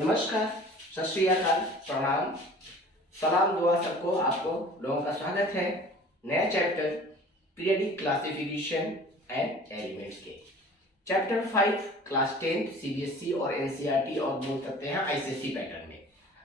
नमस्कार, सत श्री अकाल, प्रणाम, सलाम दुआ सबको। आपको लोगों का स्वागत है नया chapter periodic classification and elements के चैप्टर 5 क्लास 10 सीबीएसई और एनसीईआरटी और बोल सकते हैं आईसीएसई पैटर्न में।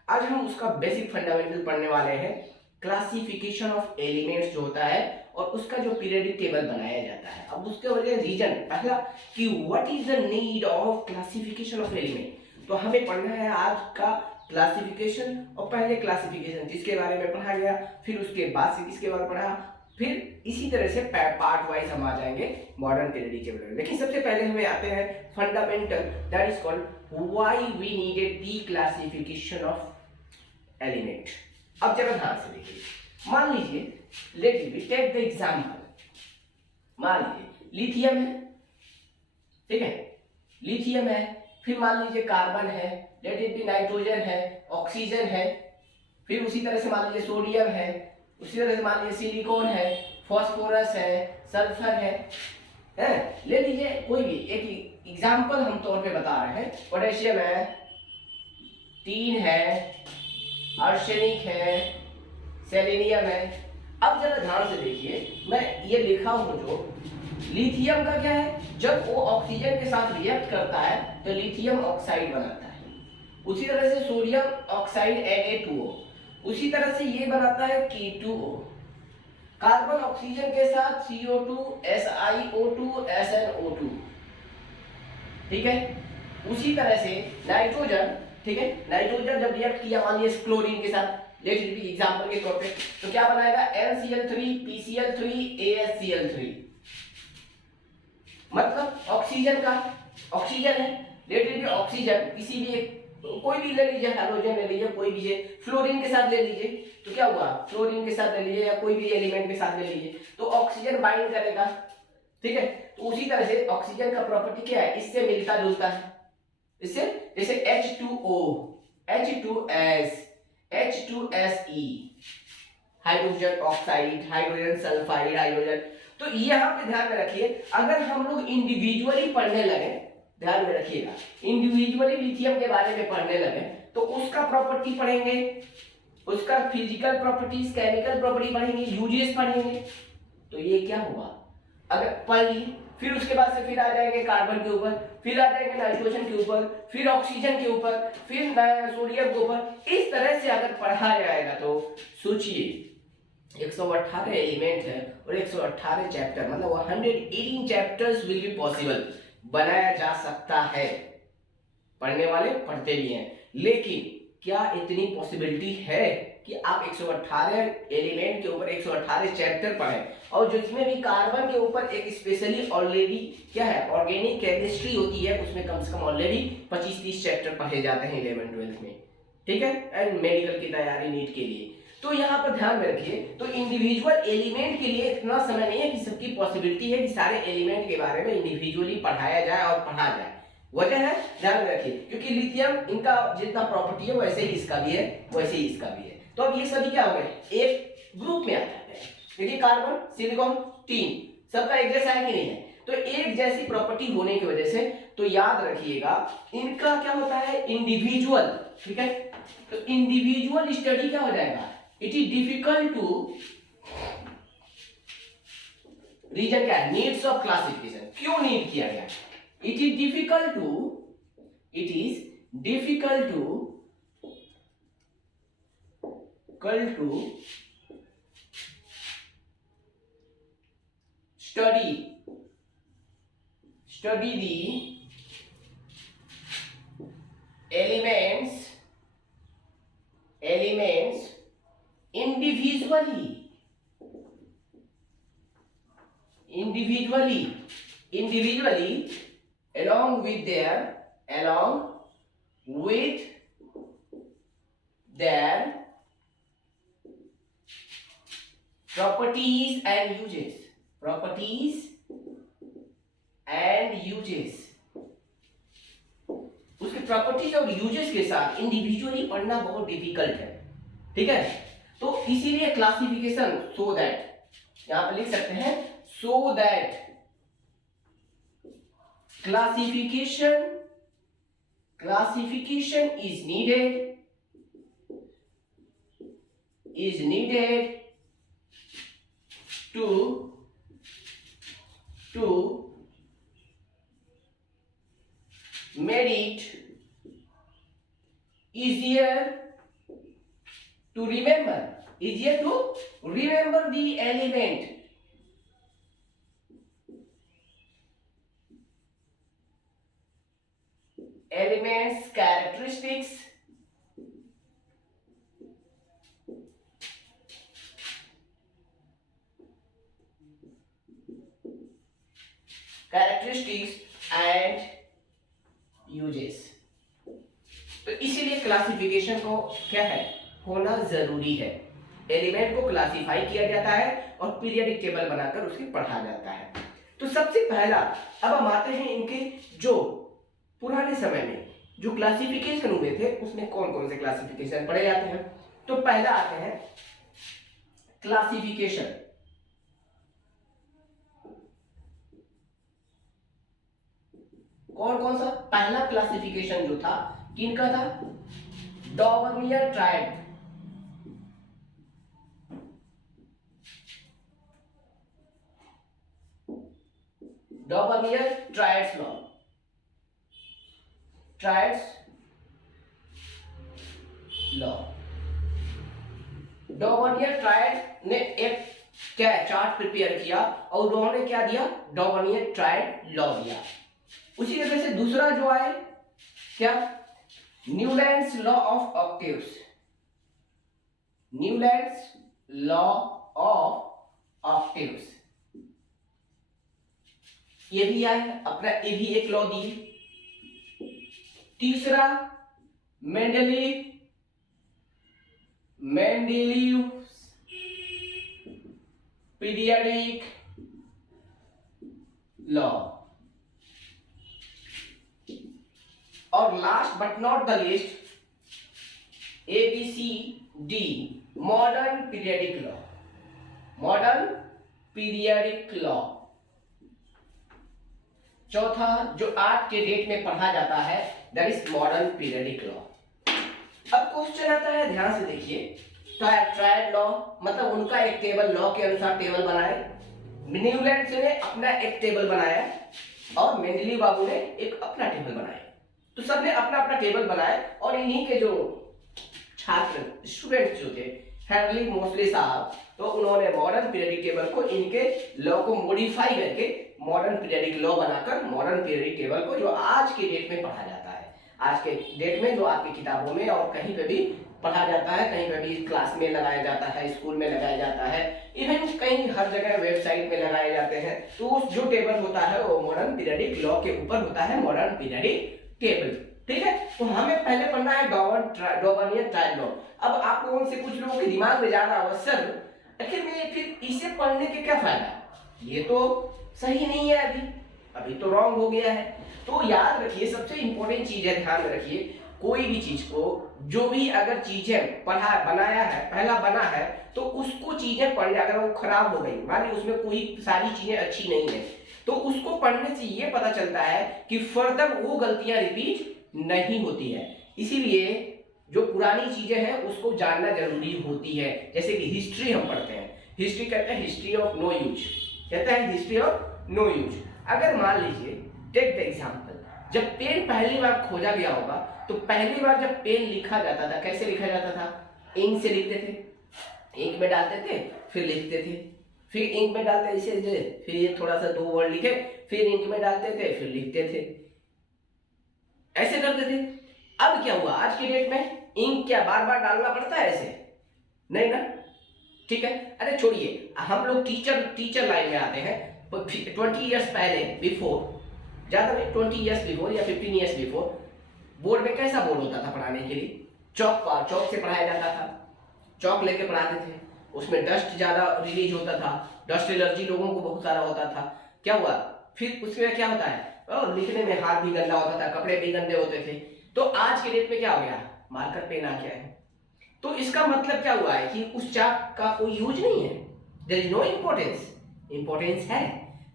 आज हम उसका बेसिक फंडामेंटल पढ़ने वाले हैं, क्लासिफिकेशन ऑफ एलिमेंट्स जो होता है और उसका जो पीरियडिक टेबल बनाया जाता है। अब उसके वजह रीजन पहला कि what is the need of classification of element, तो हमें पढ़ना है आज का क्लासिफिकेशन। और पहले क्लासिफिकेशन जिसके बारे में पढ़ा गया, फिर उसके बाद से किसके बारे में पढ़ा, फिर इसी तरह से पार्ट वाइज हम आ जाएंगे मॉडर्न पीरियडिक टेबल में। लेकिन सबसे पहले हमें आते हैं fundamental, that is called why we needed the classification of element. अब जरा ध्यान से देखिए, मान लीजिए let me take the example. मान लीजिए लिथियम है, ठीक है, लिथियम है, फिर मान लीजिए कार्बन है, लेट इट बी नाइट्रोजन है, ऑक्सीजन है, फिर उसी तरह से मान लीजिए सोडियम है, उसी तरह से मान लीजिए सिलिकॉन है, फास्फोरस है, सल्फर है, ले लीजिए कोई भी एक एग्जांपल हम तौर पे बता रहे हैं। पोटेशियम है, टीन है, आर्सेनिक है, सेलेनियम है। अब जरा ध्यान से देखिए, मैं ये लिखा हूं जो लिथियम का क्या है, जब वो ऑक्सीजन के साथ रिएक्ट करता है तो लिथियम ऑक्साइड बनाता है। उसी तरह से सोडियम ऑक्साइड Na2O, उसी तरह से ये बनाता है K2O। कार्बन ऑक्सीजन के साथ CO2 SiO2 SnO2, ठीक है। उसी तरह से नाइट्रोजन, ठीक है, नाइट्रोजन जब रिएक्ट किया मान लीजिए क्लोरीन के साथ, लेट इट बी एग्जांपल के तौर पे, तो क्या बनाएगा NCl3 PCl3 AsCl3। मतलब ऑक्सीजन का, ऑक्सीजन है, लेट इट बी ऑक्सीजन, किसी भी एक कोई भी ले लीजिए, हाइड्रोजन ले लीजिए, कोई भी है, फ्लोरीन के साथ ले लीजिए, तो क्या हुआ, फ्लोरीन के साथ ले लीजिए या कोई भी एलिमेंट के साथ ले लीजिए, तो ऑक्सीजन बाइंड करेगा, ठीक है। तो उसी तरह से ऑक्सीजन का प्रॉपर्टी क्या है, इससे मिलता जुलता है, इससे जैसे H2O, H2S, H2SE, hydrogen oxide, hydrogen sulphide, hydrogen. तो यहाँ पे ध्यान में रखिए, अगर हम लोग इंडिविजुअली पढ़ने लगे, ध्यान में रखिएगा, इंडिविजुअली लिथियम के बारे में पढ़ने लगे तो उसका प्रॉपर्टी पढ़ेंगे, उसका फिजिकल प्रॉपर्टीज, केमिकल प्रॉपर्टी पढ़ेंगे, यूजेस पढ़ेंगे। तो ये क्या हुआ, अगर पढ़ ली, फिर उसके बाद से फिर आ जाएंगे कार्बन के ऊपर, फिर आ जाएंगे नाइट्रोजन के ऊपर, फिर ऑक्सीजन के ऊपर, फिर सोडियम के ऊपर। इस तरह से अगर पढ़ा जाएगा तो सोचिए 118 एलिमेंट है और 118 चैप्टर, मतलब 118 चैप्टर्स विल बी पॉसिबल, बनाया जा सकता है। पढ़ने वाले पढ़ते भी हैं, लेकिन क्या इतनी पॉसिबिलिटी है कि आप 118 एलिमेंट के ऊपर 118 चैप्टर पढ़ें, और जो इसमें भी कार्बन के ऊपर एक स्पेशली ऑलरेडी क्या है, ऑर्गेनिक केमिस्ट्री होती है, उसमें कम से कम ऑलरेडी 25-30 चैप्टर पढ़े जाते हैं 11-12 में, ठीक है, एंड मेडिकल की तैयारी नीट के लिए। तो यहाँ पर ध्यान में रखिए, तो इंडिविजुअल एलिमेंट के लिए इतना समय नहीं है कि सबकी पॉसिबिलिटी है कि सारे एलिमेंट के बारे में इंडिविजुअली पढ़ाया जाए और पढ़ा जाए। वजह है, ध्यान में रखिए, क्योंकि लिथियम इनका जितना प्रॉपर्टी है वैसे ही इसका भी है, वैसे ही इसका भी है। तो अब ये सभी क्या हो गए, एक ग्रुप में आ जाते हैं, क्योंकि कार्बन, सिलिकॉन, टीन सबका एक जैसा है कि नहीं है, तो एक जैसी प्रॉपर्टी होने की वजह से, तो याद रखिएगा इनका क्या होता है, इंडिविजुअल, ठीक है। तो इंडिविजुअल स्टडी क्या हो जाएगा, it is difficult to, reason क्या है, नीड्स ऑफ क्लासिफिकेशन, क्यों नीड किया गया, it is difficult to study the elements individually along with their properties and uses, उसके प्रॉपर्टीज और यूजेस के साथ इंडिविजुअली पढ़ना बहुत डिफिकल्ट है, ठीक है। तो इसीलिए क्लासिफिकेशन, सो दैट, यहां पर लिख सकते हैं so that classification classification is needed to make it easier to remember the elements characteristics and uses। तो इसीलिए क्लासिफिकेशन को क्या है, होना जरूरी है। एलिमेंट को क्लासिफाई किया जाता है और पीरियडिक टेबल बनाकर उसकी पढ़ा जाता है। तो सबसे पहला अब हम आते हैं इनके जो पुराने समय में जो क्लासिफिकेशन हुए थे उसमें कौन कौन से क्लासिफिकेशन पढ़े जाते हैं। तो पहला आते हैं क्लासिफिकेशन। कौन कौन सा? पहला क्लासिफिकेशन जो था किनका था? Dobereiner triad. Dobereiner triads law. Triads law. Dobereiner triad ने एक क्या चार्ट प्रिपेयर किया और उन्होंने क्या दिया? डॉवर्नियर ट्रायड लॉ दिया। उसी तरह से दूसरा जो आए क्या? Newlands law of octaves. Newlands law of octaves ये भी आए अपना, ये भी एक लॉ दी। तीसरा मेंडेलीव पीरियडिक लॉ। और last but not the list ABCD modern periodic law. Modern periodic law. चौथा जो आज के डेट में पढ़ा जाता है that is modern periodic law. अब क्वेश्चन आता है, ध्यान से देखिए। ट्रायड लॉ मतलब उनका एक टेबल, लॉ के अनुसार टेबल बनाए। न्यूलैंड्स ने अपना एक टेबल बनाया और मेंडलीव बाबू ने एक अपना टेबल बनाया। तो सबने अपना अपना टेबल बनाए और इन्हीं के जो छात्र स्टूडेंट्स जो थे हेनरी मोसले साहब, तो उन्होंने मॉडर्न पीरियडिक टेबल को इनके लॉ को मॉडिफाई करके मॉडर्न पीरियडिक लॉ बनाकर मॉडर्न पीरियडिक टेबल को जो आज के डेट में पढ़ा जाता है, आज के डेट में जो आपकी किताबों में और कहीं पे भी पढ़ा जाता है, कहीं पे भी क्लास में लगाया जाता है, स्कूल में लगाया जाता है, इवन कहीं हर जगह वेबसाइट में लगाए जाते हैं। तो जो टेबल होता है वो मॉडर्न पीरियडिक लॉ के ऊपर होता है, मॉडर्न पीरियडिक टेबल। ठीक है, तो हमें पहले पढ़ना है डॉवर्नियर ट्रायड लॉ। अब आप लोगों से कुछ लोगों के दिमाग में जा रहा होगा, सर आखिर में फिर इसे पढ़ने के क्या फायदा, ये तो सही नहीं है, अभी तो रॉन्ग हो गया है। तो याद रखिए सबसे इंपॉर्टेंट चीज है, ध्यान में रखिए, कोई भी चीज को जो भी अगर चीजें बनाया है, पहला बना है, तो उसको चीजें पढ़ने, अगर वो खराब हो गई, मान ली उसमें कोई सारी चीजें अच्छी नहीं है, तो उसको पढ़ने से ये पता चलता है कि फर्दर वो गलतियां रिपीट नहीं होती है। इसीलिए जो पुरानी चीजें हैं उसको जानना जरूरी होती है। जैसे कि हिस्ट्री हम पढ़ते हैं, हिस्ट्री कहते हैं हिस्ट्री ऑफ नो यूज, कहते हैं हिस्ट्री ऑफ नो यूज। अगर मान लीजिए टेक द एग्जांपल, जब पेन पहली बार खोजा गया होगा, तो पहली बार जब पेन लिखा जाता था, कैसे लिखा जाता था? इंक से लिखते थे, इंक में डालते थे, फिर लिखते थे, फिर इंक में डालते ऐसे, फिर थोड़ा सा 2 वर्ड लिखे, फिर इंक में डालते थे, फिर लिखते थे, ऐसे करते थे। अब क्या हुआ, आज के डेट में इंक क्या बार बार डालना पड़ता है? ऐसे नहीं ना, ठीक है। अरे छोड़िए, हम लोग टीचर लाइन में आते हैं। 20 इयर्स पहले, बिफोर, ज्यादा नहीं, 20 इयर्स बिफोर या 15 इयर्स बिफोर, बोर्ड में कैसा बोर्ड होता था पढ़ाने के लिए? चौक से पढ़ाया जाता था, चौक लेके पढ़ाते थे, उसमें डस्ट ज्यादा रिलीज होता था, डस्ट एलर्जी लोगों को बहुत सारा होता था। क्या हुआ फिर उसमें क्या होता है, और लिखने में हाथ भी गंदा होता था, कपड़े भी गंदे होते थे। तो आज के डेट में क्या हो गया, मार्कर पेन आ गया है। तो इसका मतलब क्या हुआ है कि उस चाक का कोई यूज नहीं है, there is no importance. Importance है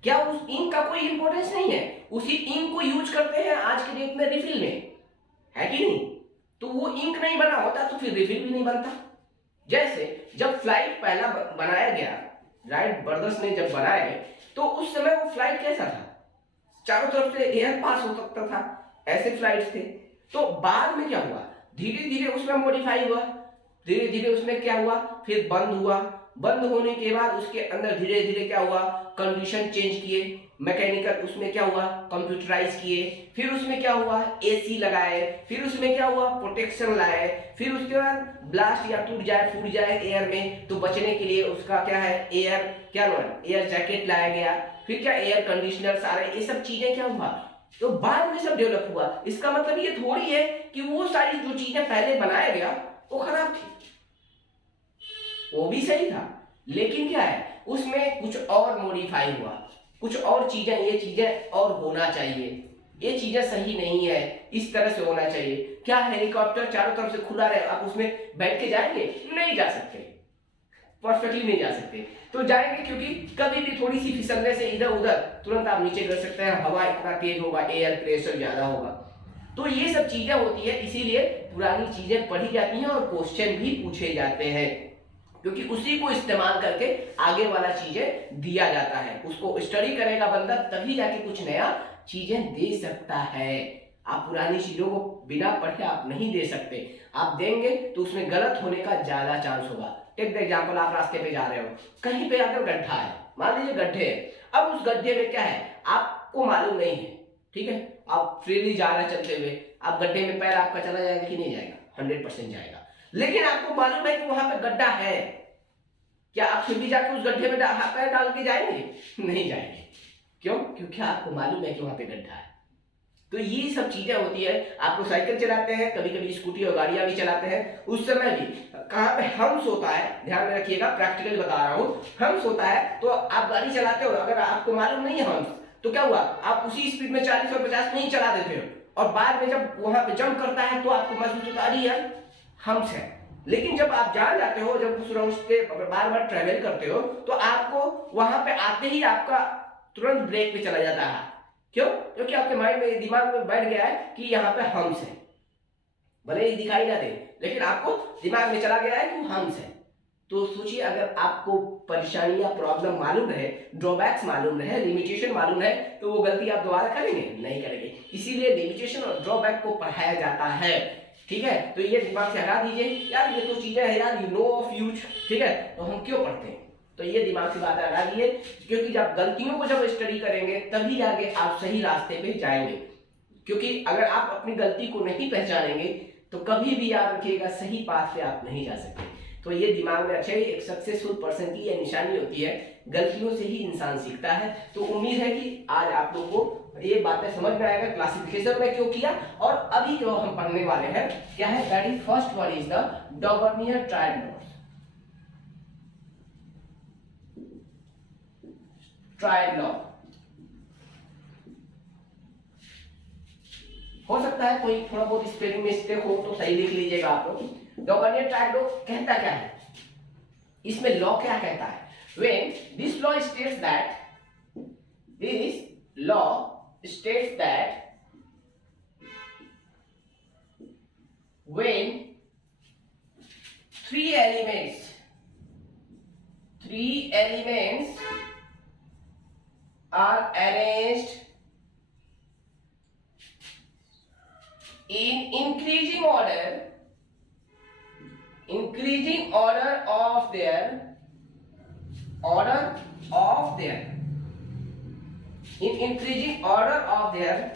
क्या? उस इंक का कोई इंपॉर्टेंस नहीं है, उसी इंक को यूज करते हैं आज के डेट में रिफिल में। कि नहीं? तो वो इंक नहीं बना होता तो फिर रिफिल भी नहीं बनता। जैसे जब फ्लाइट पहला बनाया गया, राइट ब्रदर्स ने जब बनाए, तो उस समय वो फ्लाइट कैसा था? चारों तरफ से एयर पास हो सकता था, ऐसे फ्लाइट्स थे। तो बाद में क्या हुआ, धीरे धीरे उसमें मॉडिफाई हुआ, धीरे धीरे उसमें क्या हुआ, फिर बंद हुआ। बंद होने के बाद उसके अंदर धीरे धीरे क्या हुआ, कंडीशन चेंज किए, मैकेनिकल उसमें क्या हुआ, कंप्यूटराइज किए, फिर उसमें क्या हुआ, एसी लगाए, फिर उसमें क्या हुआ, प्रोटेक्शन लाए, फिर उसके बाद ब्लास्ट या टूट जाए फूट जाए एयर में तो बचने के लिए उसका क्या है, एयर क्या एयर जैकेट लाया गया, फिर क्या एयर कंडीशनर, सारे ये सब चीजें क्या हुआ, तो बाद में सब डेवलप हुआ। इसका मतलब ये थोड़ी है कि वो सारी जो चीजें पहले बनाया गया वो खराब थी, वो भी सही था, लेकिन क्या है उसमें कुछ और मॉडिफाई हुआ, कुछ और चीजें, ये चीजें और होना चाहिए, ये चीजें सही नहीं है, इस तरह से होना चाहिए। क्या हेलीकॉप्टर चारों तरफ से खुला रहे, आप उसमें बैठ के जाएंगे? नहीं जा सकते, परफेक्टली नहीं जा सकते। तो जाएंगे क्योंकि कभी भी थोड़ी सी फिसलने से इधर उधर तुरंत आप नीचे गिर सकते हैं, हवा इतना तेज होगा, एयर प्रेशर ज्यादा होगा। तो ये सब चीजें होती है, इसीलिए पुरानी चीजें पढ़ी जाती हैं और क्वेश्चन भी पूछे जाते हैं, क्योंकि उसी को इस्तेमाल करके आगे वाला चीजें दिया जाता है। उसको स्टडी करेगा बंदा तभी जाके कुछ नया चीजें दे सकता है। आप पुरानी चीजों को बिना पढ़े आप नहीं दे सकते, आप देंगे तो उसमें गलत होने का ज्यादा चांस होगा। टेक द एग्जांपल, आप रास्ते पे जा रहे हो, कहीं पे अगर गड्ढा है, मान लीजिए गड्ढे है, अब उस गड्ढे में क्या है आपको मालूम नहीं है, ठीक है, आप फ्रीली जा रहे चलते हुए, आप गड्ढे में पैर आपका चला जाएगा कि नहीं जाएगा? 100% जाएगा। लेकिन आपको मालूम है कि वहां पे गड्ढा है, क्या आप फिर भी जाकर उस गड्ढे में पैर डाल के जाएंगे? नहीं जाएंगे। क्यों? क्योंकि आपको मालूम है कि वहां पे गड्ढा है। तो ये सब चीजें होती है। आपको साइकिल चलाते हैं, कभी कभी स्कूटी और गाड़ियां भी चलाते हैं, उस समय भी कहाँ पे हम्स होता है, ध्यान में रखिएगा, प्रैक्टिकली बता रहा हूँ। हम्स होता है तो आप गाड़ी चलाते हो, अगर आपको मालूम नहीं है हम्स, तो क्या हुआ, आप उसी स्पीड में 40 और 50 नहीं चला देते हो, और बाद में जब वहां पे जंप करता है तो आपको महसूस होता है यार हम्स है। लेकिन जब आप जान जाते हो, जब उस राउंड पे बार बार ट्रेवल करते हो, तो आपको वहां पे आते ही आपका तुरंत ब्रेक पे चला जाता है। क्यों? क्योंकि आपके माइंड में, दिमाग में बैठ गया है कि यहाँ पे हम्स है, भले ही दिखाई ना दे, लेकिन आपको दिमाग में चला गया है कि हम्स है। तो सोचिए, अगर आपको परेशानी या प्रॉब्लम मालूम रहे, ड्रॉबैक्स मालूम रहे, लिमिटेशन मालूम है, तो वो गलती आप दोबारा करेंगे? नहीं करेंगे। इसीलिए लिमिटेशन और ड्रॉबैक को पढ़ाया जाता है, ठीक है। तो ये दिमाग से हटा दीजिए, यार ये तो चीजें हैं यार, यू नो ऑफ यूज, ठीक है, तो हम क्यों पढ़ते हैं, तो ये दिमाग से बात हटा दीजिए। क्योंकि जब गलतियों को जब स्टडी करेंगे तभी जाके आप सही रास्ते पे जाएंगे। क्योंकि अगर आप अपनी गलती को नहीं पहचानेंगे तो कभी भी याद रखिएगा सही पाथ पे आप नहीं जा सकते। तो ये दिमाग में अच्छा है, एक सक्सेसफुल पर्सन की ये निशानी होती है, गलतियों से ही इंसान सीखता है। तो उम्मीद है कि आज आप लोगों को ये बातें समझ में आएगा, क्लासिफिकेशन में क्यों किया, और अभी जो हम पढ़ने वाले हैं क्या है, that is first one is the Dobereiner triad law. हो सकता है कोई थोड़ा बहुत स्पेलिंग मिस्टेक हो तो सही लिख लीजिएगा आप लोग। डॉवर्नियर ट्रायड लॉ कहता क्या है, इसमें लॉ क्या कहता है, when this law states that when three elements are arranged in increasing order of their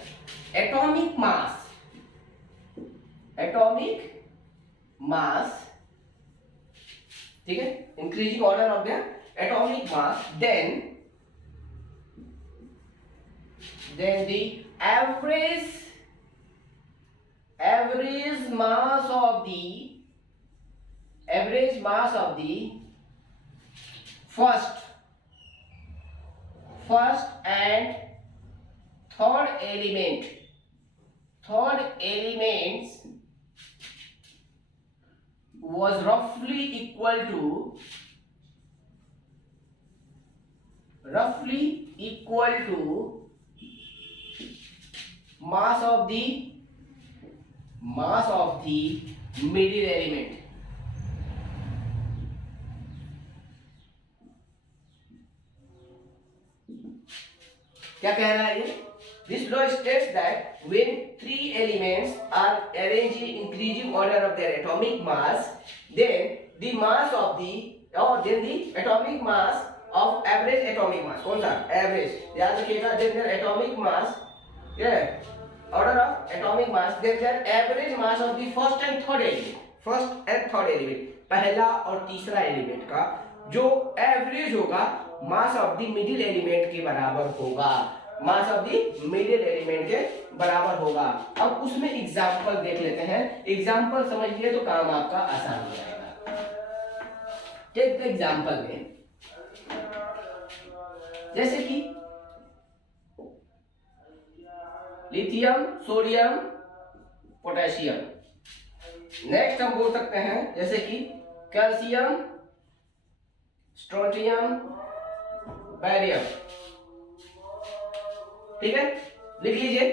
atomic mass, ठीक है, increasing order of their atomic mass, then the average mass of the first and third elements was roughly equal to mass of the mass of the middle element. क्या कह रहा है ये? This law states that when three elements are arranged in increasing order of their atomic mass, then the mass of the atomic mass of average atomic mass, कौन सा? Average. याद रखिएगा, then their atomic mass, order of atomic mass, then their average mass of the first and third element, पहला और तीसरा element का जो average होगा मास ऑफ द मिडिल एलिमेंट के बराबर होगा, मास ऑफ द मिडिल एलिमेंट के बराबर होगा। अब उसमें एग्जांपल देख लेते हैं, एग्जांपल समझ लिए तो काम आपका आसान हो जाएगा। टेक द एग्जांपल में, जैसे कि लिथियम, सोडियम, पोटेशियम। नेक्स्ट हम बोल सकते हैं जैसे कि कैल्शियम, स्ट्रोंटियम, बैरियम। ठीक है, लिख लीजिए,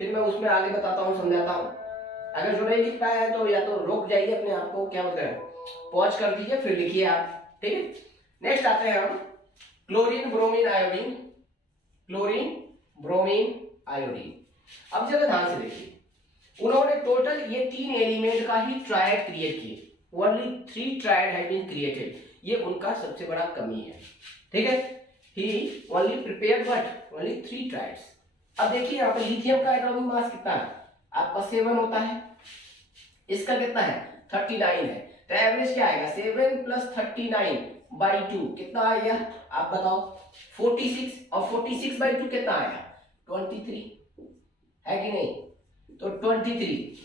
फिर मैं उसमें आगे बताता हूँ, समझाता हूँ। अगर जो नहीं लिख पाया है तो या तो रोक जाइए अपने आप को, क्या बोलते हैं, पॉज कर दीजिए, फिर लिखिए आप। ठीक है, नेक्स्ट आते हैं हम chlorine, bromine, iodine. Chlorine, bromine, iodine. अब जरा ध्यान से देखिए, उन्होंने टोटल ये तीन एलिमेंट का ही ट्रायड क्रिएट किए। Only 3 triad have been created. ये उनका सबसे बड़ा कमी है। ठीक है, he only prepared what, only 3 triads. अब देखिए यहाँ पे लिथियम का एटॉमिक मास कितना है, आपका 7 होता है, इसका कितना है, 39 है। तो एवरेज क्या आएगा, 7 + 39/2 कितना आएगा, आप बताओ। 46, और 46/2 कितना आएगा, 23 है कि नहीं? तो 23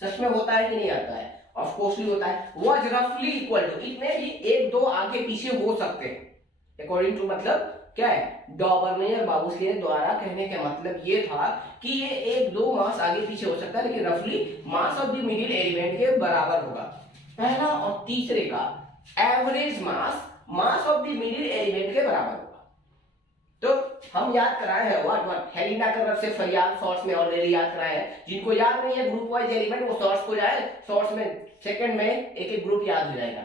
सच में होता है कि नहीं आता है? ऑफ कोर्सली होता है। वाज रफली इक्वल टू, इतने भी 1-2 आगे पीछे हो सकते हैं अकॉर्डिंग टू, मतलब क्या है, डॉबरमेयर और बाबूस्ले द्वारा कहने का मतलब ये था कि ये 1-2 मास आगे पीछे हो सकता है, लेकिन रफली मास ऑफ द मिडिल एलिमेंट के बराबर होगा। पहला और तीसरे का average mass of the middle element के बराबर होगा। तो हम याद कराए हैं व्हाट हेलिना की तरफ से फरियाद शॉर्ट्स में ऑलरेडी याद कराए हैं। जिनको याद नहीं है ग्रुप वाइज एलिमेंट, वो शॉर्ट्स को जाए, शॉर्ट्स में सेकंड में एक ग्रुप याद हो जाएगा।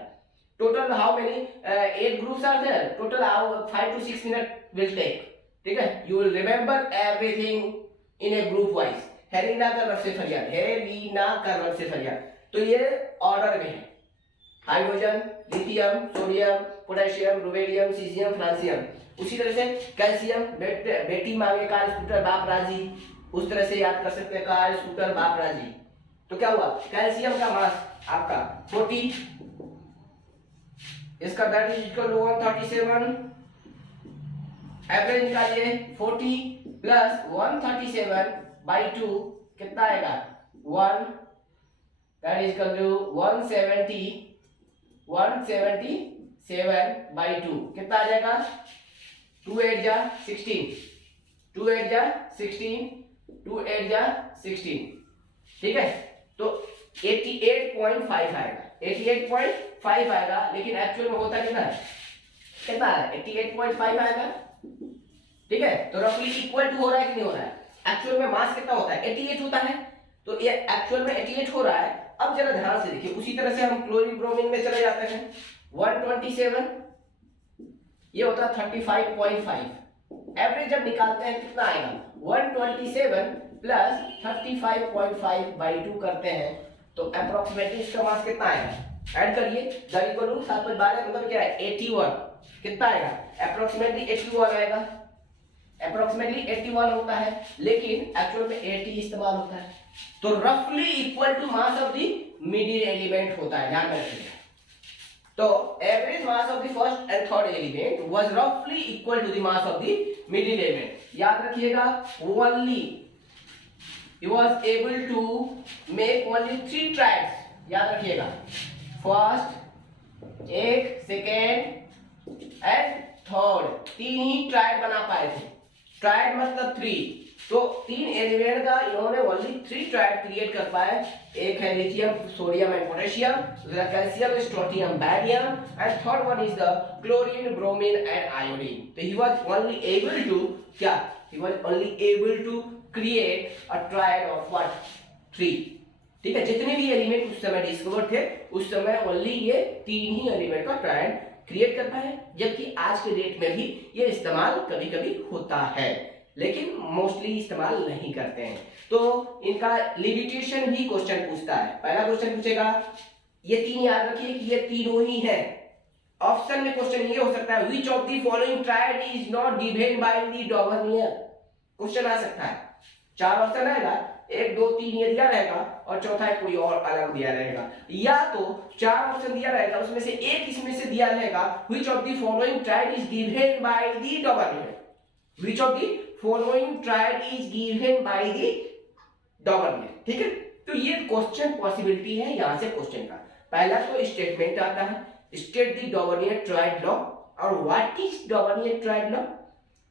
Total how many 8 groups are there, total how 5 to 6 minute will take. ठीक है, you will remember everything in a group wise. हेलिना की तरफ से फरियाद, हेलिना की तरफ से फरियाद। तो ये ऑर्डर में है, hydrogen, lithium, sodium, potassium, rubidium, caesium, francium. उसी तरह से कैल्शियम, बेटी मांगे कार स्कूटर बाप राजी, उस तरह से याद कर सकते हैं, कार स्कूटर बाप राजी। तो क्या हुआ, कैल्शियम का मास आपका 40, इसका that is equal to 137। Average निकालिए, 40 + 137/2 कितना आएगा, 1, दैट इज इक्वल टू 177/2 कितना आ जाएगा, 2 8 जा 16, 2 8 जा 16, 2 8 जा 16। ठीक है, तो 88.5 आएगा, 88.5 आएगा, लेकिन एक्चुअल में होता कितना है, 88.5 आएगा। ठीक है, तो रफली इक्वल टू हो रहा है कि नहीं हो रहा है? एक्चुअल में मास कितना होता है, 88 होता है, तो ये एक्चुअल में 88 हो रहा है। अब जरा ध्यान से देखिए, उसी तरह से हम क्लोरीन ब्रोमीन में चले जाते हैं। 127, ये होता है 35.5। एवरेज जब निकालते हैं कितना आएगा, 127 + 35.5/2 करते हैं तो अप्रोक्सीमेटली इसका मास कितना आएगा, ऐड करिए, 7/12 मतलब क्या है, 81 कितना आएगा, अप्रोक्सीमेटली 81 आएगा। अप्रोक्सीमेटली 81 होता है, लेकिन एक्चुअल में 80 इस्तेमाल होता है। तो रफली equal to mass of the middle element होता है, ध्यान में रखिएगा। तो average mass of the first and third element was रफली equal to the mass of the middle element. याद रखिएगा, only he was able to make only 3 triads। याद रखिएगा, फर्स्ट, एक, second and third, 3 he triad बना पाए थे। Triad मतलब 3, तो 3 एलिमेंट का इन्होंने ओनली 3 ट्रायड क्रिएट कर पाए। एक है लिथियम, सोडियम एंड पोटेशियम, दूसरा calcium, strontium, barium, and third one is the chlorine, bromine and iodine. तो he was only able to क्या, he was only able to create a triad of what, 3। ठीक है, जितने भी element उस समय discover थे उस समय ओनली ये 3 ही एलिमेंट का ट्रायड क्रिएट करता है, जबकि आज के डेट में भी ये इस्तेमाल कभी कभी होता है लेकिन मोस्टली इस्तेमाल नहीं करते हैं। तो इनका लिमिटेशन भी क्वेश्चन पूछता है। पहला क्वेश्चन पूछेगा, ये 3 याद रखिए कि ये तीनों ही है। ऑप्शन में क्वेश्चन ये हो सकता है, which of the following triad is not given by the Dobereiner, question आ सकता है। 4 ऑप्शन आएगा, 1 2 3 ये दिया रहेगा और चौथा एक कोई और अलग दिया रहेगा, या तो 4 ऑप्शन दिया रहेगा उसमें से एक इसमें से दिया रहेगा which of the following triad is given by the Dobereiner, which of the following triad is given by the Dobereiner. ठीक है, तो ये क्वेश्चन पॉसिबिलिटी है यहां से क्वेश्चन का। पहला तो स्टेटमेंट आता है, state the Dobereiner triad law, और what is Dobereiner triad law,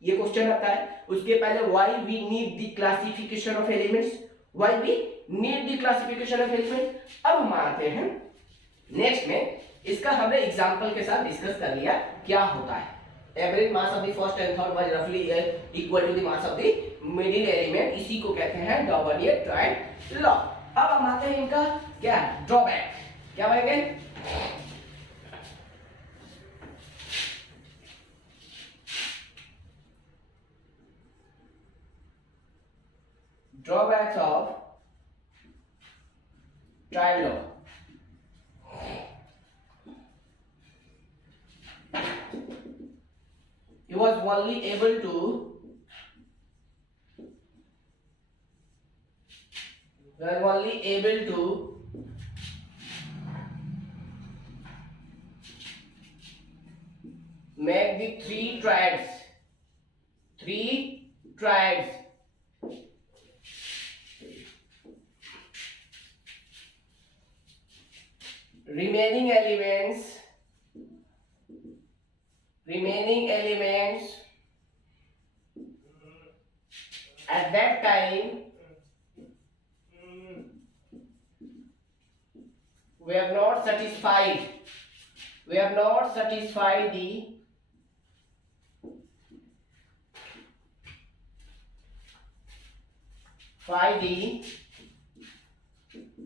ये क्वेश्चन आता है। उसके पहले why we need the classification of elements, why we need the classification of elements. अब हम आते हैं नेक्स्ट में, इसका हमने एग्जांपल के साथ डिस्कस कर लिया क्या होता है। Average mass of the first and third was रफली equal to the mass of the middle element, इसी को कहते हैं डॉवर्नियर ट्रायड लॉ। अब हम आते हैं इनका क्या ड्रॉबैक, क्या बनेंगे, drawbacks of triad law। He was only able to make the three triads remaining elements at that time we have not satisfied the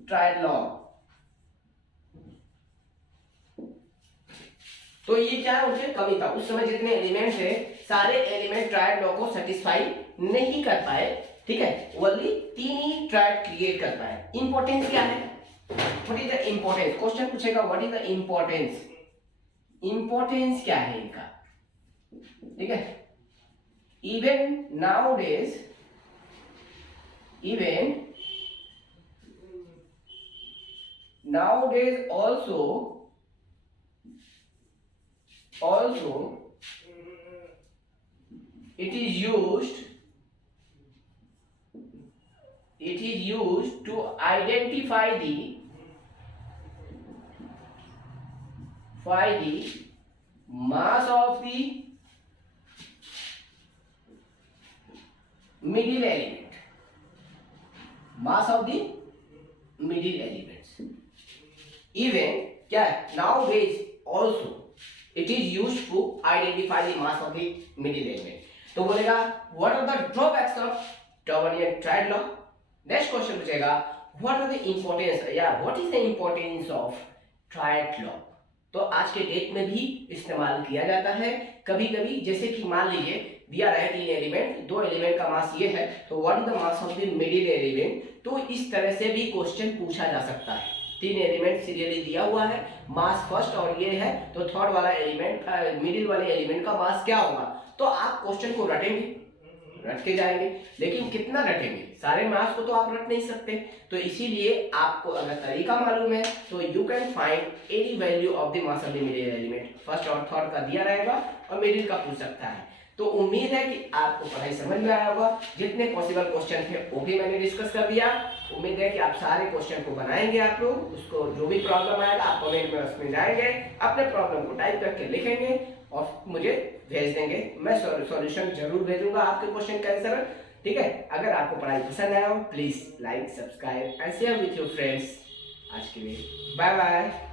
triad law। तो ये क्या है, उनके कमी था। उस समय जितने एलिमेंट थे सारे एलिमेंट ट्रायड लॉ को सेटिस्फाई नहीं कर पाए। ठीक है, ओनली 3 ही ट्रायड क्रिएट कर पाए। इंपॉर्टेंस क्या है, what is the importance, question पूछेगा what is the importance, importance क्या है इनका। ठीक है, even nowadays also it is used to identify the mass of the middle elements। even क्या nowadays also it is used to identify the mass of the middle element। तो बोलेगा what are the drawbacks of Dobereiner triad law. Next question पूछेगा what are the importance या what is the importance of triad law. तो आज के date में भी इस्तेमाल किया जाता है कभी कभी, जैसे कि मान लीजिए दिया रहा है 3 एलिमेंट, 2 एलिमेंट का मास ये है, तो what is the mass of the middle element. तो इस तरह से भी क्वेश्चन पूछा जा सकता है। 3 एलिमेंट सीरियली दिया हुआ है, मास फर्स्ट और ये है, तो थर्ड वाला एलिमेंट मिडिल वाले एलिमेंट का मास क्या होगा। तो आप क्वेश्चन को रटेंगे, रट के जाएंगे, लेकिन कितना रटेंगे, सारे मास को तो आप रट नहीं सकते। तो इसीलिए आपको अगर तरीका मालूम है तो you can find any value of the mass of the middle element. First और थर्ड का दिया रहेगा और मिडिल का पूछ सकता है। तो उम्मीद है कि आपको पढ़ाई समझ में आया होगा। जितने पॉसिबल क्वेश्चन थे वो भी मैंने डिस्कस कर दिया। उम्मीद है कि आप सारे क्वेश्चन को बनाएंगे, आप लोग उसको जो भी प्रॉब्लम आएगा आप कमेंट में उसमें जाएंगे, अपने प्रॉब्लम को टाइप करके लिखेंगे और मुझे भेज देंगे। मैं सॉल्यूशन जरूर भेजूंगा आपके क्वेश्चन का आंसर। ठीक है, अगर आपको पढ़ाई पसंद आया हो please like, subscribe and share with your friends. आज के लिए बाय बाय।